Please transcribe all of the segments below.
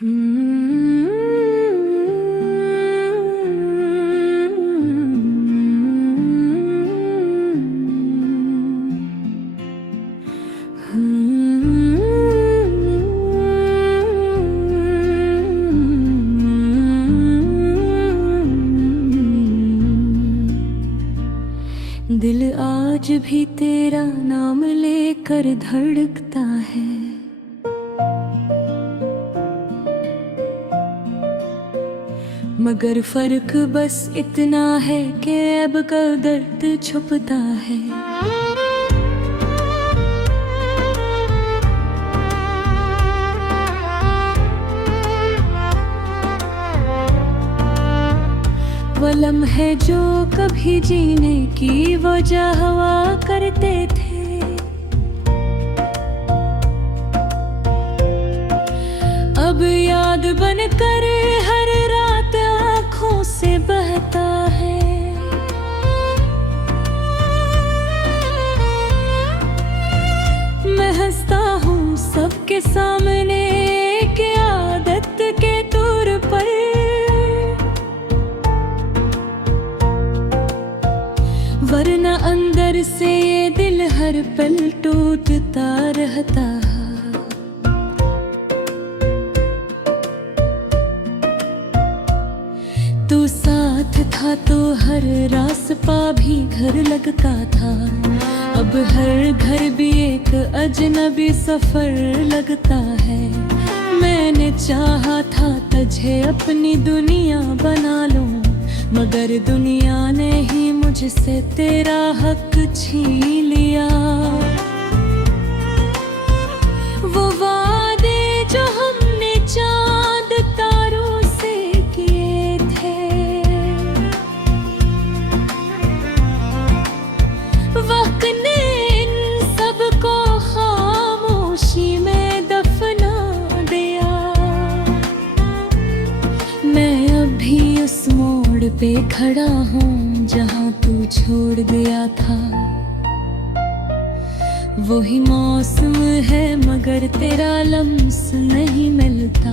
हम्म। दिल आज भी तेरा नाम लेकर धड़कता है, मगर फर्क बस इतना है कि अब का दर्द छुपता है। वो लम्हे जो कभी जीने की वजह हुआ करते थे, अब याद बनकर हर रात आँखों से बहता है। मैं हंसता हूँ सबके सामने कि आदत के तौर पर, वरना अंदर से ये दिल हर पल टूटता रहता है। तू साथ था तो हर रास्ता भी घर लगता था, अब हर घर भी एक अजनबी सफर लगता है। मैंने चाहा था तुझे अपनी दुनिया बना लूं, मगर दुनिया ने ही मुझसे तेरा हक छीन लिया। वो वादे जो हमने चांद तारों से किए थे, वक्त ने इन सबको खामोशी में दफना दिया। मैं अभी उस मोड़ पे खड़ा हूँ जहाँ तू छोड़ गया था। वही मौसम है मगर तेरा लम्स नहीं मिलता,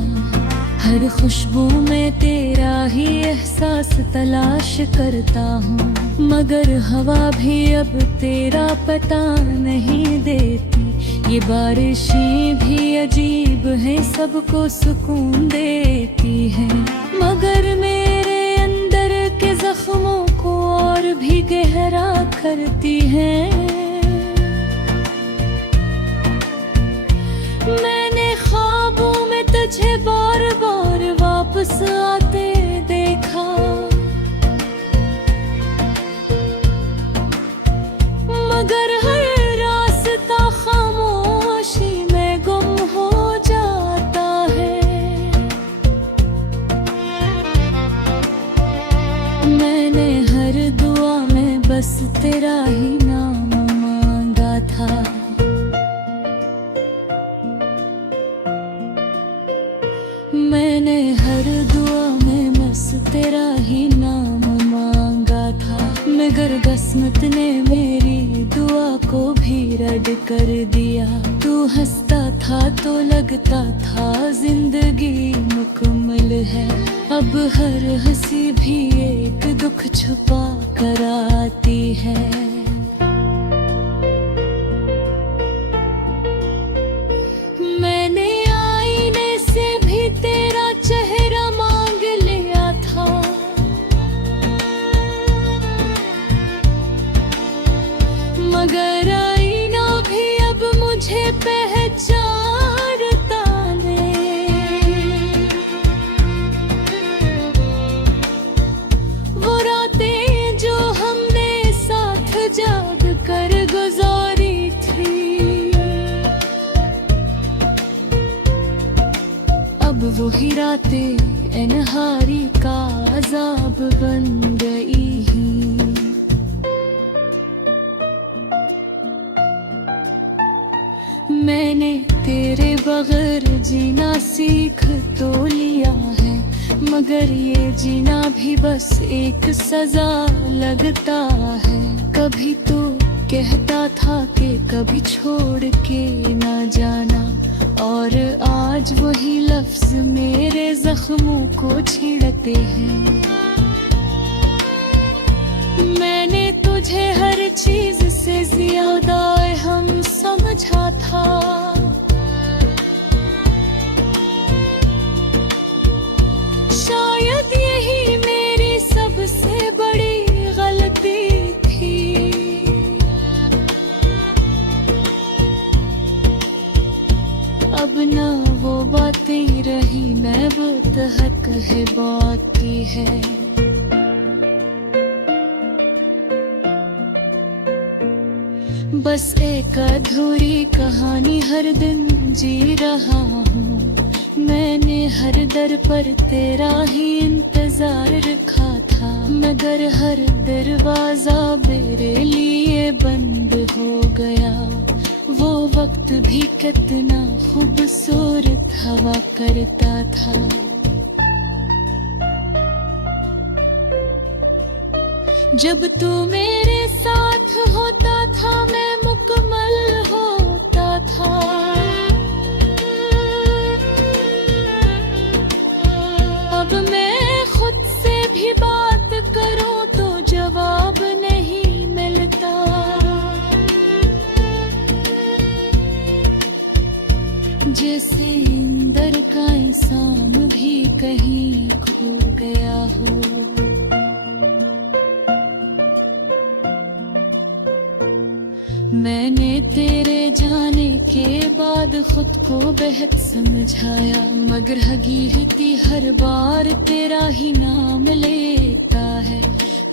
हर खुशबू में तेरा ही एहसास तलाश करता हूँ, मगर हवा भी अब तेरा पता नहीं देती। ये बारिशें भी अजीब हैं, सबको सुकून देती हैं, मगर मेरे अंदर के जख्मों को और भी गहरा करती हैं। मैंने ख्वाबों में तुझे बार बार वापस आते देखा, मगर हर रास्ता खामोशी में गुम हो जाता है। मैंने हर दुआ में बस तेरा ही नाम मांगा था, मैंने हर दुआ में बस तेरा ही नाम मांगा था, मगर किस्मत ने मेरी दुआ को भी रद्द कर दिया। तू हंसता था तो लगता था जिंदगी मुकम्मल है, अब हर हंसी भी एक दुख छुपा कर आती है। मैंने आईने से भी तेरा चेहरा मांग लिया था, मगर आईना भी अब मुझे पहचानता नहीं। वो रातें जो हमने साथ जाग कर गुजारी थी, अब वही रातें अनहारी का अजाब बन गई। मैंने तेरे बगैर जीना सीख तो लिया है, मगर ये जीना भी बस एक सजा लगता है। कभी तो कहता था कि कभी छोड़ के ना जाना, और आज वही लफ्ज मेरे जख्मों को छीड़ते हैं। मैंने तुझे हर चीज से ज्यादा अहम समझा था। शायद यही मेरी सबसे बड़ी गलती थी। अब ना वो बातें रही, मैं बेहक है बाकी है। बस एक अधूरी कहानी हर दिन जी रहा हूँ। मैंने हर दर पर तेरा ही इंतजार रखा था, मगर हर दरवाजा मेरे लिए बंद हो गया। वो वक्त भी कितना खूबसूरत हवा करता था। जब तू मेरे साथ होता था मैं मुकम्मल होता था। अब मैं खुद से भी बात करूं तो जवाब नहीं मिलता। जैसे अंदर का इंसान भी कहीं खो गया हो। मैंने तेरे जाने के बाद खुद को बेहद समझाया, मगर हकीकती हर बार तेरा ही नाम लेता है।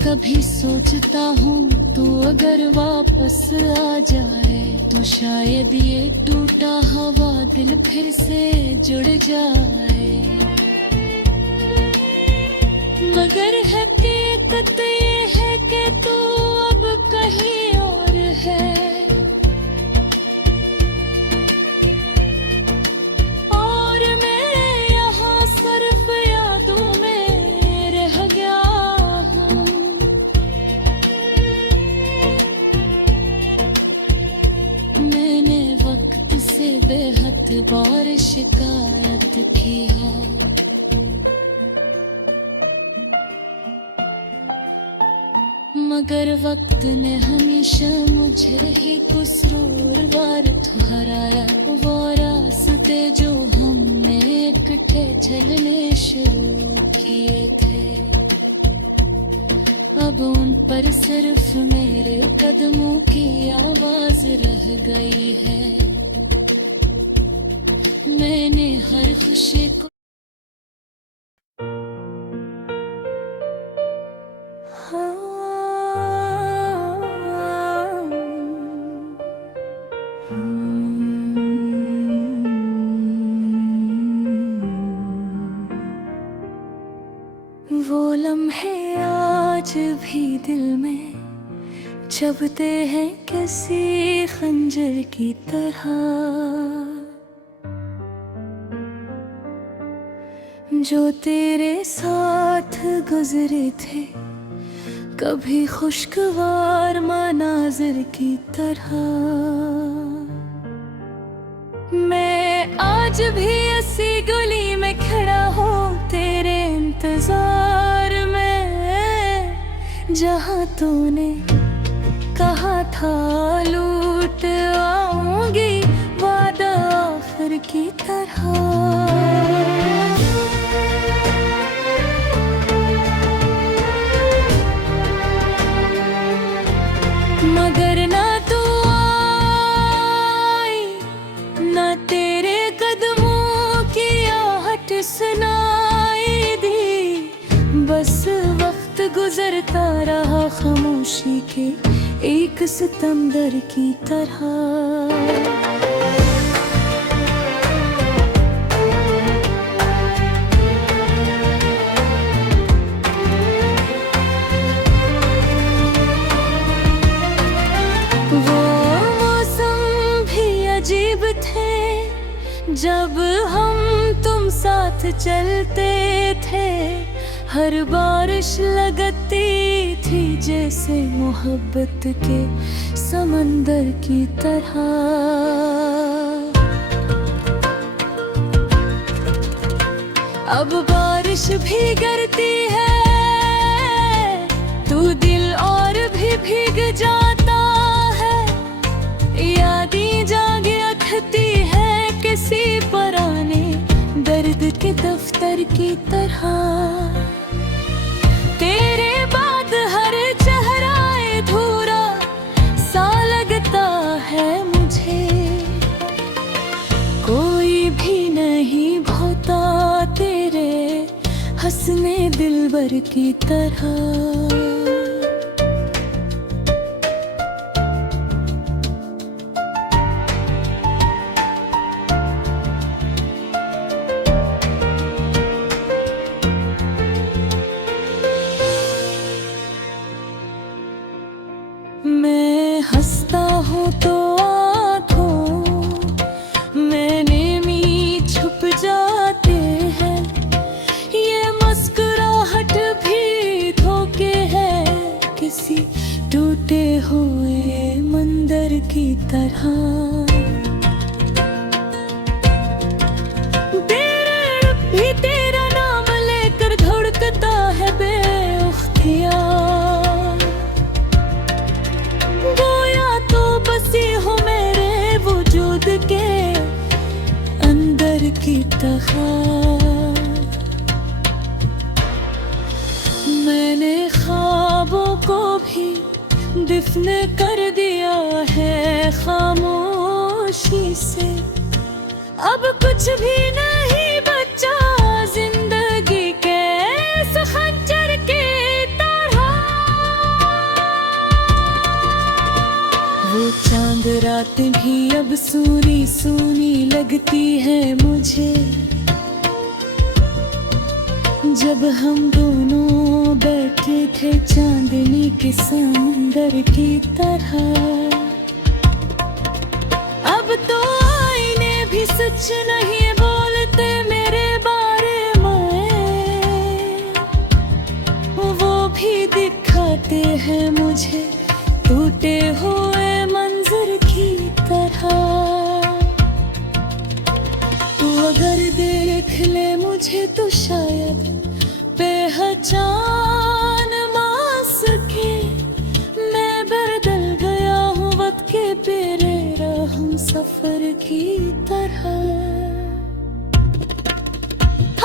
कभी सोचता हूँ तू अगर वापस आ जाए तो शायद ये टूटा हुआ दिल फिर से जुड़ जाए। मगर हकीकत ये है कि तू अब कहीं और है। बेहद बार शिकायत की है, मगर वक्त ने हमेशा मुझे ही कसूरवार ठहराया। वो रास्ते जो हमने इकट्ठे चलने शुरू किए थे, अब उन पर सिर्फ मेरे कदमों की आवाज रह गई है। मैंने हर खुशी को वो लम्हे आज भी दिल में चबते हैं किसी खंजर की तरह। जो तेरे साथ गुजरे थे कभी खुशगवार मनाजिर की तरह। मैं आज भी ऐसी गली में खड़ा हूँ तेरे इंतजार में, जहाँ तूने कहा था लूट आऊंगी वादा आखिर की तरह। मगर ना तू आई, ना तेरे कदमों की आहट सुनाई दी। बस वक्त गुजरता रहा खामोशी के एक सितमगर की तरह। जब हम तुम साथ चलते थे, हर बारिश लगती थी जैसे मोहब्बत के समंदर की तरह। अब बारिश भी गिरती है, तू दिल और भी भीग जाता है। यादें जागे उठती है किसी पुराने दर्द के दफ्तर की तरह। तेरे बाद हर चेहरा अधूरा सा लगता है मुझे, कोई भी नहीं भोता तेरे हंसने दिलबर की तरह। मैं हंसता हूँ तो आँखों में नेमी छुप जाते हैं, ये मुस्कुराहट भी धोखे है किसी टूटे हुए मंदिर की तरह। दिल भी तेरा नाम लेकर धड़कता है बेख्तियार, के अंदर की तरह। मैंने ख्वाबों को भी दफन कर दिया है खामोशी से, अब कुछ भी नहीं बचा जिंदगी के इस खंजर की तरह। वो चांद रात भी अब सूनी सूनी लगती है मुझे, जब हम दोनों बैठे थे चांदनी के समंदर की तरह। अब तो आईने भी सच नहीं बोलते मेरे बारे में, वो भी दिखाते हैं मुझे टूटे हुए मंजर की तरह। तू अगर देख ले मुझे तो शायद पहचान मान सके, मैं बदल गया हूँ वक्त के तेरे राह सफर की तरह।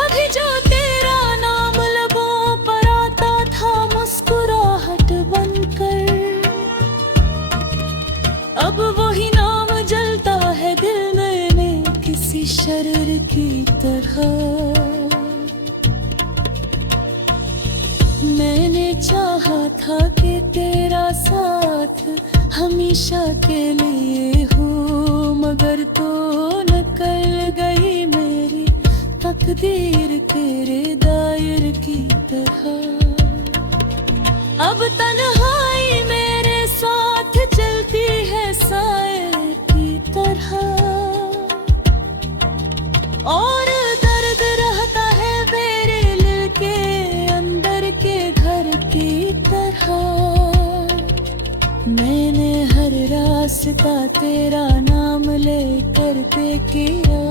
अभी जो तेरा नाम लबों पर आता था मुस्कुराहट बनकर, अब वही नाम जलता है दिल में किसी शरर की तरह। मैंने चाहा था कि तेरा साथ हमेशा के लिए हो, मगर तो निकल गई मेरी तकदीर तेरे दायर की तरह। अब तन्हाई मेरे साथ चलती है साए की तरह, और दर्द रहता है मेरे दिल के अंदर के घर की तरह। मैंने हर रास्ता तेरा नाम लेकर तय किया,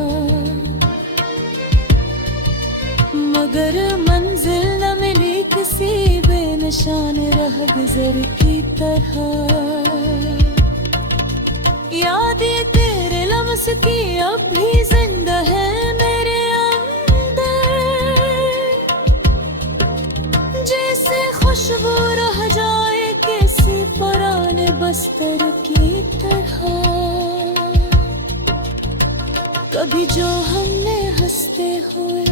मगर मंजिल न मिली किसी बेनिशान रह गुजर की तरह। यादें तेरे लफ्ज़ की अब भी जिंदा है मेरे अंदर, जैसे खुशबू रह जाए किसी पुराने बस्तर की तरह। कभी जो हमने हंसते हुए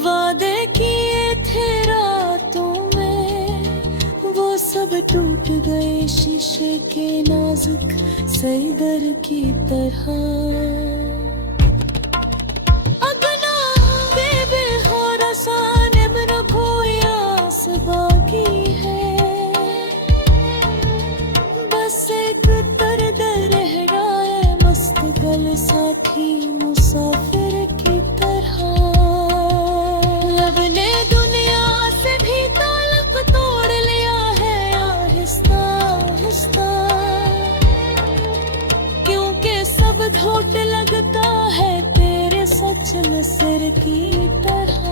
वादे किए थे रातों में, वो सब टूट गए शीशे के नाजुक सैदर की तरह। अगना बेबे हो रसान इब्न कोई आस बाकी है, बस एक दर्द रह रहा है मुस्तकिल साथी मुसाफिर की तरह। घोट लगता की तरह।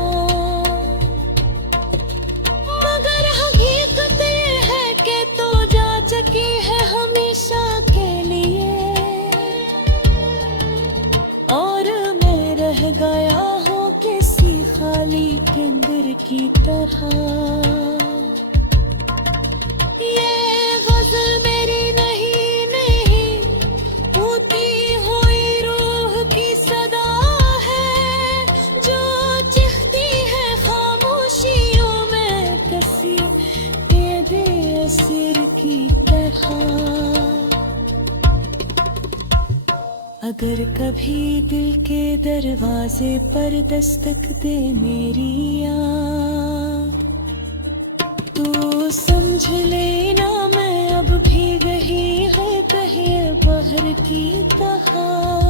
मगर हकीकत ये है कि तो जा चुकी है हमेशा के लिए, और मैं रह गया हूँ किसी खाली केंद्र की तरह। ये गजल मेरी नहीं होती हुई रूह की सदा है, जो चिखती है खामोशियों में किसी तेरे असर की तरह। अगर कभी दिल के दरवाजे पर दस्तक दे मेरी आँख, तू समझ लेना मैं अब भी गई है कहीं बाहर की तरह।